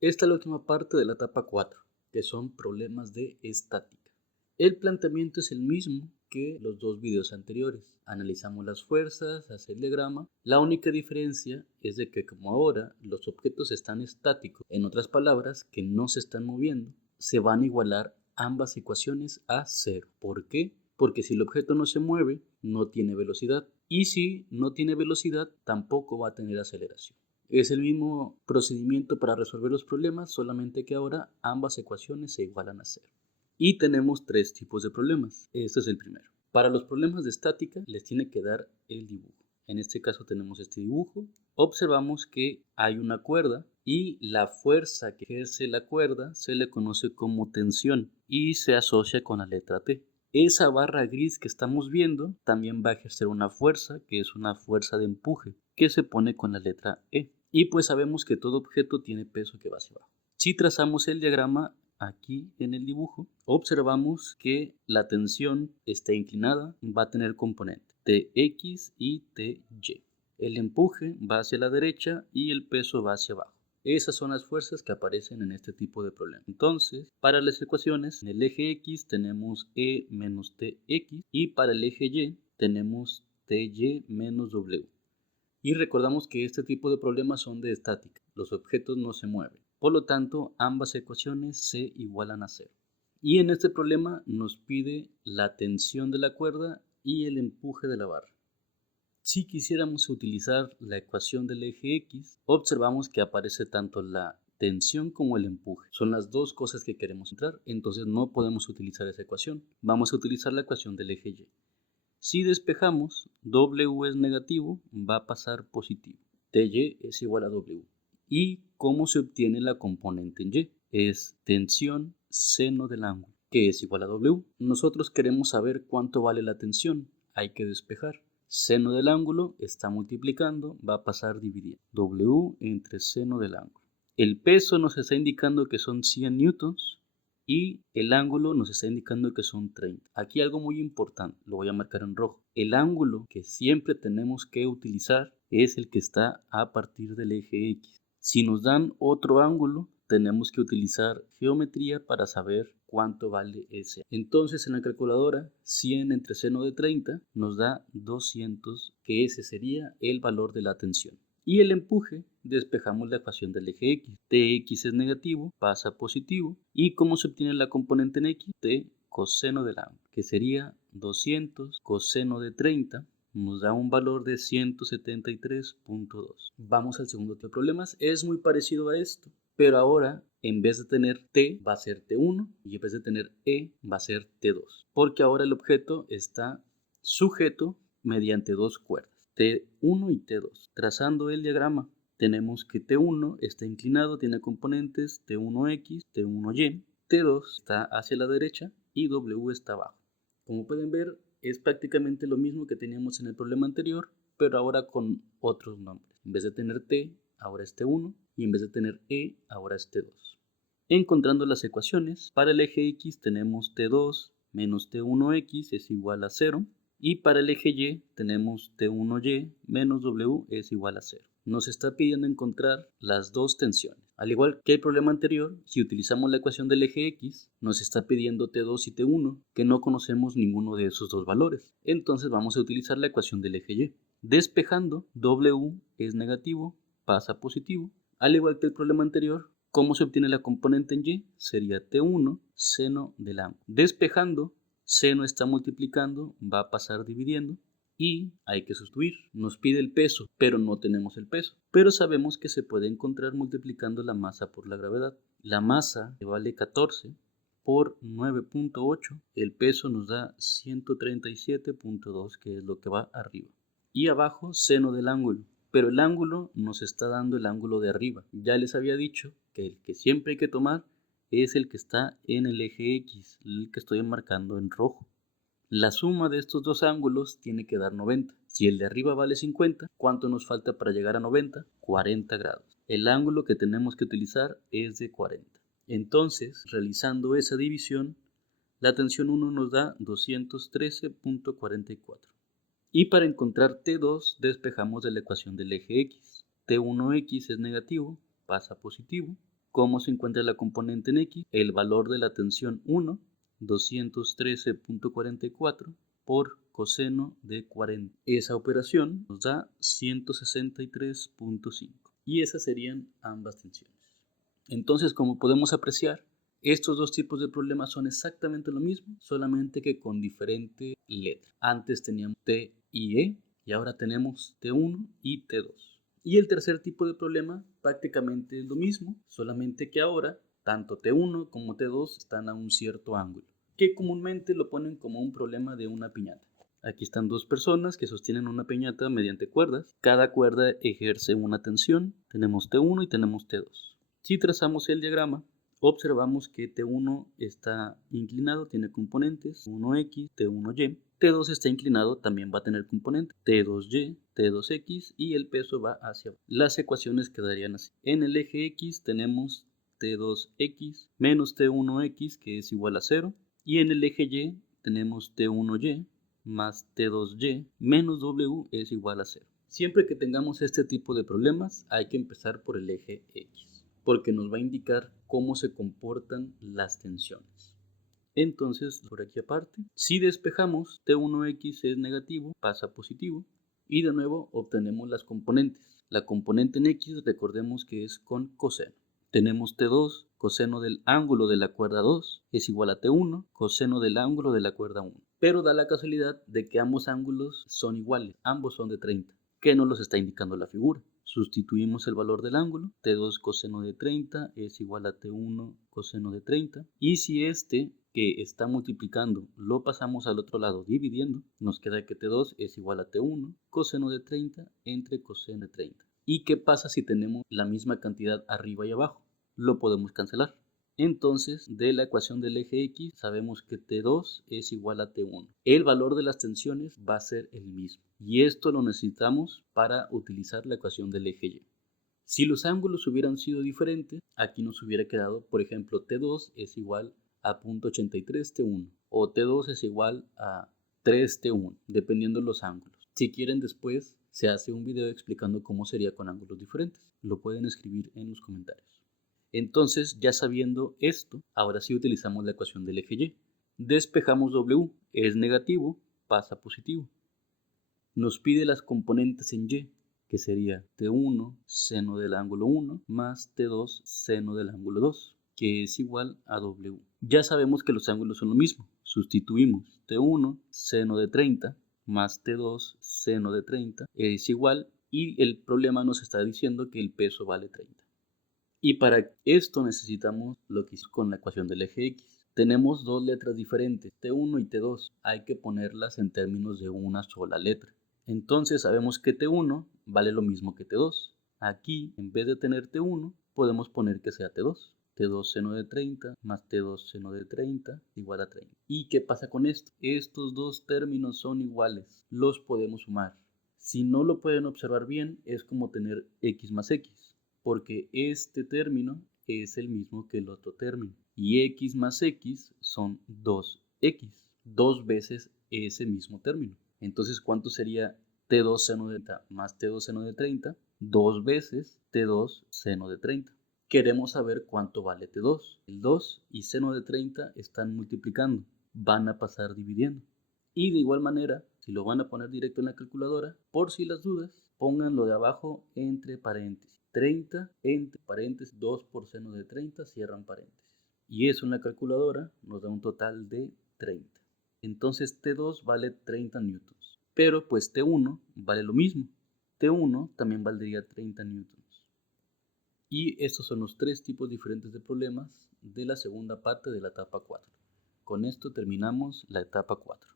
Esta es la última parte de la etapa 4, que son problemas de estática. El planteamiento es el mismo que los dos videos anteriores. Analizamos las fuerzas, hace el diagrama. La única diferencia es de que como ahora los objetos están estáticos, en otras palabras, que no se están moviendo, se van a igualar ambas ecuaciones a cero. ¿Por qué? Porque si el objeto no se mueve, no tiene velocidad. Y si no tiene velocidad, tampoco va a tener aceleración. Es el mismo procedimiento para resolver los problemas, solamente que ahora ambas ecuaciones se igualan a cero. Y tenemos tres tipos de problemas. Este es el primero. Para los problemas de estática les tiene que dar el dibujo. En este caso tenemos este dibujo. Observamos que hay una cuerda y la fuerza que ejerce la cuerda se le conoce como tensión y se asocia con la letra T. Esa barra gris que estamos viendo también va a ejercer una fuerza que es una fuerza de empuje que se pone con la letra E. Y pues sabemos que todo objeto tiene peso que va hacia abajo. Si trazamos el diagrama aquí en el dibujo, observamos que la tensión está inclinada, va a tener componentes Tx y Ty. El empuje va hacia la derecha y el peso va hacia abajo. Esas son las fuerzas que aparecen en este tipo de problema. Entonces, para las ecuaciones, en el eje X tenemos E menos Tx y para el eje Y tenemos Ty menos W. Y recordamos que este tipo de problemas son de estática, los objetos no se mueven. Por lo tanto, ambas ecuaciones se igualan a cero. Y en este problema nos pide la tensión de la cuerda y el empuje de la barra. Si quisiéramos utilizar la ecuación del eje X, observamos que aparece tanto la tensión como el empuje. Son las dos cosas que queremos encontrar, entonces no podemos utilizar esa ecuación. Vamos a utilizar la ecuación del eje Y. Si despejamos, W es negativo, va a pasar positivo. Ty es igual a W. ¿Y cómo se obtiene la componente en Y? Es tensión seno del ángulo, que es igual a W. Nosotros queremos saber cuánto vale la tensión. Hay que despejar. Seno del ángulo está multiplicando, va a pasar dividiendo. W entre seno del ángulo. El peso nos está indicando que son 100 newtons y el ángulo nos está indicando que son 30. Aquí algo muy importante, lo voy a marcar en rojo. El ángulo que siempre tenemos que utilizar es el que está a partir del eje X. Si nos dan otro ángulo, tenemos que utilizar geometría para saber cuánto vale ese. Entonces en la calculadora 100 entre seno de 30 nos da 200, que ese sería el valor de la tensión. Y el empuje, despejamos la ecuación del eje X. Tx es negativo, pasa a positivo. ¿Y cómo se obtiene la componente en X? T coseno del ángulo, que sería 200 coseno de 30, nos da un valor de 173.2. Vamos al segundo de problemas. Es muy parecido a esto, pero ahora en vez de tener T va a ser T1 y en vez de tener E va a ser T2, porque ahora el objeto está sujeto mediante dos cuerdas. T1 y T2. Trazando el diagrama, tenemos que T1 está inclinado, tiene componentes T1X, T1Y, T2 está hacia la derecha y W está abajo. Como pueden ver, es prácticamente lo mismo que teníamos en el problema anterior, pero ahora con otros nombres. En vez de tener T, ahora es T1 y en vez de tener E, ahora es T2. Encontrando las ecuaciones, para el eje X tenemos T2 menos T1X es igual a 0. Y para el eje Y tenemos T1Y menos W es igual a 0. Nos está pidiendo encontrar las dos tensiones. Al igual que el problema anterior, si utilizamos la ecuación del eje X, nos está pidiendo T2 y T1, que no conocemos ninguno de esos dos valores. Entonces vamos a utilizar la ecuación del eje Y. Despejando, W es negativo, pasa a positivo. Al igual que el problema anterior, ¿cómo se obtiene la componente en Y? Sería T1 seno del ángulo. Despejando, seno está multiplicando, va a pasar dividiendo y hay que sustituir. Nos pide el peso, pero no tenemos el peso. Pero sabemos que se puede encontrar multiplicando la masa por la gravedad. La masa vale 14 por 9.8. El peso nos da 137.2, que es lo que va arriba. Y abajo, seno del ángulo. Pero el ángulo nos está dando el ángulo de arriba. Ya les había dicho que el que siempre hay que tomar es el que está en el eje X, el que estoy marcando en rojo. La suma de estos dos ángulos tiene que dar 90. Si el de arriba vale 50, ¿cuánto nos falta para llegar a 90? 40 grados. El ángulo que tenemos que utilizar es de 40. Entonces, realizando esa división, la tensión 1 nos da 213.44. Y para encontrar T2 despejamos de la ecuación del eje X. T1X es negativo, pasa a positivo. ¿Cómo se encuentra la componente en X? El valor de la tensión 1, 213.44 por coseno de 40. Esa operación nos da 163.5 y esas serían ambas tensiones. Entonces, como podemos apreciar, estos dos tipos de problemas son exactamente lo mismo, solamente que con diferente letra. Antes teníamos T y E y ahora tenemos T1 y T2. Y el tercer tipo de problema prácticamente es lo mismo, solamente que ahora tanto T1 como T2 están a un cierto ángulo, que comúnmente lo ponen como un problema de una piñata. Aquí están dos personas que sostienen una piñata mediante cuerdas. Cada cuerda ejerce una tensión. Tenemos T1 y tenemos T2. Si trazamos el diagrama, observamos que T1 está inclinado, tiene componentes T1X, T1Y. T2 está inclinado, también va a tener componentes T2Y, T2X y el peso va hacia abajo. Las ecuaciones quedarían así. En el eje X tenemos T2X menos T1X, que es igual a 0. Y en el eje Y tenemos T1Y más T2Y menos W es igual a 0. Siempre que tengamos este tipo de problemas, hay que empezar por el eje X, porque nos va a indicar cómo se comportan las tensiones. Entonces, por aquí aparte, si despejamos, T1X es negativo, pasa a positivo, y de nuevo obtenemos las componentes. La componente en X, recordemos que es con coseno. Tenemos T2, coseno del ángulo de la cuerda 2, es igual a T1, coseno del ángulo de la cuerda 1. Pero da la casualidad de que ambos ángulos son iguales, ambos son de 30, que nos los está indicando la figura. Sustituimos el valor del ángulo, T2 coseno de 30 es igual a T1 coseno de 30, y si este que está multiplicando lo pasamos al otro lado dividiendo, nos queda que T2 es igual a T1 coseno de 30 entre coseno de 30. ¿Y qué pasa si tenemos la misma cantidad arriba y abajo? Lo podemos cancelar. Entonces, de la ecuación del eje X sabemos que T2 es igual a T1. El valor de las tensiones va a ser el mismo. Y esto lo necesitamos para utilizar la ecuación del eje Y. Si los ángulos hubieran sido diferentes, aquí nos hubiera quedado, por ejemplo, T2 es igual a 0.83 T1 o T2 es igual a 3 T1, dependiendo de los ángulos. Si quieren después, se hace un video explicando cómo sería con ángulos diferentes. Lo pueden escribir en los comentarios. Entonces, ya sabiendo esto, ahora sí utilizamos la ecuación del eje Y. Despejamos W, es negativo, pasa a positivo. Nos pide las componentes en Y, que sería T1 seno del ángulo 1 más T2 seno del ángulo 2, que es igual a W. Ya sabemos que los ángulos son lo mismo. Sustituimos T1 seno de 30 más T2 seno de 30 es igual, y el problema nos está diciendo que el peso vale 30. Y para esto necesitamos lo que hizo con la ecuación del eje X. Tenemos dos letras diferentes, T1 y T2. Hay que ponerlas en términos de una sola letra. Entonces sabemos que T1 vale lo mismo que T2. Aquí, en vez de tener T1, podemos poner que sea T2. T2 seno de 30 más T2 seno de 30 igual a 30. ¿Y qué pasa con esto? Estos dos términos son iguales. Los podemos sumar. Si no lo pueden observar bien, es como tener X más X, porque este término es el mismo que el otro término. Y X más X son 2X, dos veces ese mismo término. Entonces, ¿cuánto sería T2 seno de 30 más T2 seno de 30? Dos veces T2 seno de 30. Queremos saber cuánto vale T2. El 2 y seno de 30 están multiplicando, van a pasar dividiendo. Y de igual manera, si lo van a poner directo en la calculadora, por si las dudas, pónganlo de abajo entre paréntesis. 30 entre paréntesis 2 por seno de 30, cierran paréntesis. Y eso en la calculadora nos da un total de 30. Entonces T2 vale 30 newtons. Pero pues T1 vale lo mismo. T1 también valdría 30 newtons. Y estos son los tres tipos diferentes de problemas de la segunda parte de la etapa 4. Con esto terminamos la etapa 4.